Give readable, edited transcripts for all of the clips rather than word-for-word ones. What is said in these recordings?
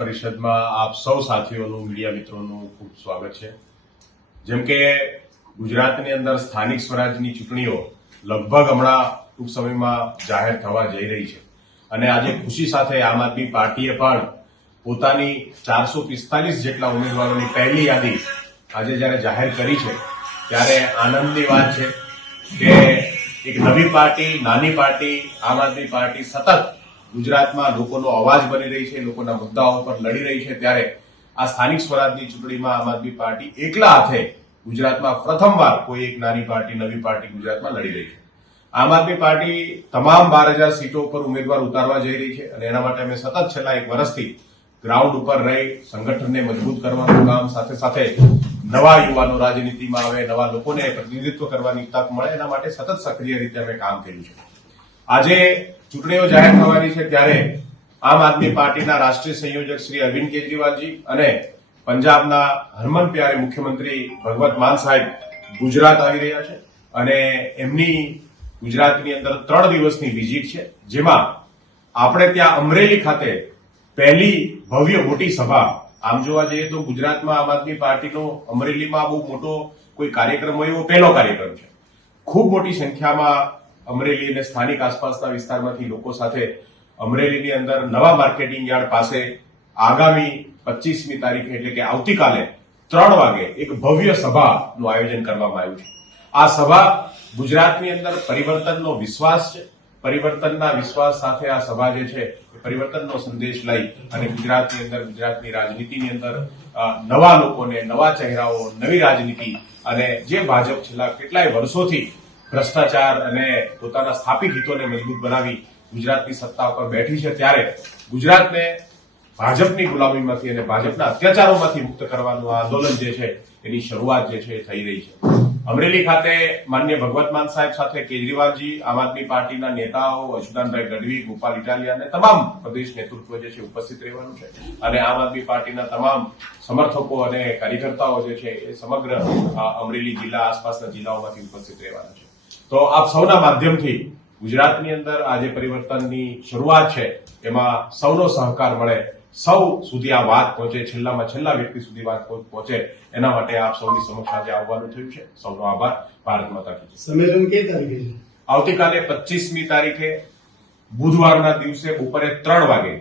પરિષદમાં આપ સૌ સાથીઓનું મીડિયા મિત્રોનું ખૂબ સ્વાગત છે। જેમ કે ગુજરાતની અંદર સ્થાનિક સ્વરાજની ચૂંટણીઓ લગભગ હમણાં ટૂંક સમયમાં જાહેર થવા જઈ રહી છે અને આજે ખુશી સાથે આમ આદમી પાર્ટીએ પણ પોતાની 445 જેટલા ઉમેદવારોની પહેલી યાદી આજે જ્યારે જાહેર કરી છે ત્યારે આનંદની વાત છે કે એક નવી પાર્ટી, નાની પાર્ટી આમ આદમી પાર્ટી સતત ગુજરાતમાં લોકોનો અવાજ બની રહી છે, લોકોના મુદ્દાઓ પર લડી રહી છે। ત્યારે આ સ્થાનિક સ્વરાજની ચૂંટણીમાં આમ આદમી પાર્ટી એકલા હાથે ગુજરાતમાં પ્રથમવાર કોઈ એક નાની પાર્ટી, નવી પાર્ટી ગુજરાતમાં લડી રહી છે। આમ આદમી પાર્ટી તમામ 12,000 સીટો ઉપર ઉમેદવાર ઉતારવા જઈ રહી છે અને એના માટે અમે સતત છેલ્લા એક વર્ષથી ગ્રાઉન્ડ ઉપર રહી સંગઠનને મજબૂત કરવાનું કામ, સાથે સાથે નવા યુવાનો રાજનીતિમાં આવે, નવા લોકોને પ્રતિનિધિત્વ કરવાની તક મળે એના માટે સતત સક્રિય રીતે અમે કામ કર્યું છે। આજે ચૂંટણીઓ જાહેર થવાની છે ત્યારે આમ આદમી પાર્ટીના રાષ્ટ્રીય સંયોજક શ્રી અરવિંદ કેજરીવાલજી અને પંજાબના હરમન પ્યારે મુખ્યમંત્રી ભગવત માન સાહેબ ગુજરાત આવી રહ્યા છે અને એમની ગુજરાતની અંદર 3 દિવસની વિઝિટ છે, જેમાં આપણે ત્યાં અમરેલી ખાતે પહેલી ભવ્ય મોટી સભા, આમ જોવા જઈએ તો ગુજરાતમાં આમ આદમી પાર્ટીનો અમરેલીમાં બહુ મોટો કોઈ કાર્યક્રમ હોય એવો પહેલો કાર્યક્રમ છે। ખૂબ મોટી સંખ્યામાં અમરેલી અને સ્થાનિક આસપાસના વિસ્તારમાંથી લોકો સાથે અમરેલીની અંદર નવા માર્કેટિંગ યાર્ડ પાસે આગામી 25મી તારીખે એટલે કે આવતીકાલે 3 વાગે એક ભવ્ય સભાનું આયોજન કરવામાં આવ્યું છે। આ સભા ગુજરાતની અંદર પરિવર્તનનો વિશ્વાસ છે, પરિવર્તનના વિશ્વાસ સાથે આ સભા જે છે એ પરિવર્તનનો સંદેશ લઈ અને ગુજરાતની અંદર, ગુજરાતની રાજનીતિની અંદર નવા લોકોને, નવા ચહેરાઓ, નવી રાજનીતિ અને જે ભાજપ છેલ્લા કેટલાય વર્ષોથી ભ્રષ્ટાચાર અને પોતાના સ્થાપિત હિતોને મજબૂત બનાવી ગુજરાતની સત્તા ઉપર બેઠી છે ત્યારે ગુજરાતને ભાજપની ગુલામીમાંથી અને ભાજપના અત્યાચારોમાંથી મુક્ત કરવાનું આ આંદોલન જે છે એની શરૂઆત જે છે એ થઈ રહી છે। અમરેલી ખાતે માન્ય ભગવત માન સાહેબ સાથે કેજરીવાલજી, આમ આદમી પાર્ટીના નેતાઓ અચ્યુતાનભાઈ ગઢવી, ગોપાલ ઇટાલિયા અને તમામ પ્રદેશ નેતૃત્વ જે છે ઉપસ્થિત રહેવાનું છે અને આમ આદમી પાર્ટીના તમામ સમર્થકો અને કાર્યકર્તાઓ જે છે એ સમગ્ર અમરેલી જિલ્લા, આસપાસના જિલ્લાઓમાંથી ઉપસ્થિત રહેવાના છે। તો આપ સૌના માધ્યમથી ગુજરાતની અંદર આજે પરિવર્તનની શરૂઆત છે એમાં સૌનો સહકાર મળે, સૌ સુધી આ વાત પહોંચે, છેલ્લામાં છેલ્લા વ્યક્તિ સુધી વાત પહોંચે એના માટે આપ સૌની સમક્ષ આજે આવવાનું થયું છે। સૌનો આભાર। ભારત માતા કી જય। સંમેલન કઈ તારીખે છે? આવતીકાલે 25મી તારીખે બુધવારના દિવસે બપોરે 3 વાગે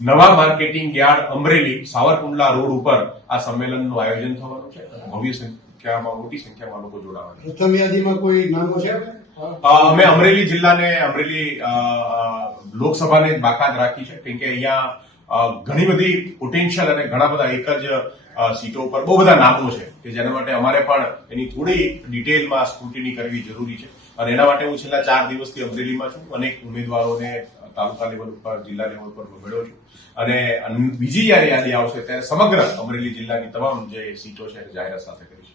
નવા marketing yard Amreli Savarkundla road ઉપર આ સંમેલનનું આયોજન થવાનું છે। ભવ્ય સંખ્યામાં, મોટી સંખ્યામાં લોકો જોડાવાના છે। પ્રથમ યાદીમાં કોઈ નામો છે? અમે અમરેલી જિલ્લાને, અમરેલી લોકસભાને બાકાત રાખી છે કેમ કે અહીંયા ઘણી બધી પોટેન્શિયલ અને ઘણા બધા એક જ સીટો ઉપર બહુ બધા નામો છે કે જેના માટે અમારે પણ એની થોડી ડિટેલમાં સ્ક્રુટિની કરવી જરૂરી છે અને એના માટે હું છેલ્લા 4 દિવસથી અમરેલીમાં છું। અનેક ઉમેદવારોને તાલુકા લેવલ ઉપર, જિલ્લા લેવલ ઉપર મળ્યો છું અને બીજી જયારે યાદી આવશે ત્યારે સમગ્ર અમરેલી જિલ્લાની તમામ જે સીટો છે જાહેરાત સાથે કરીશું।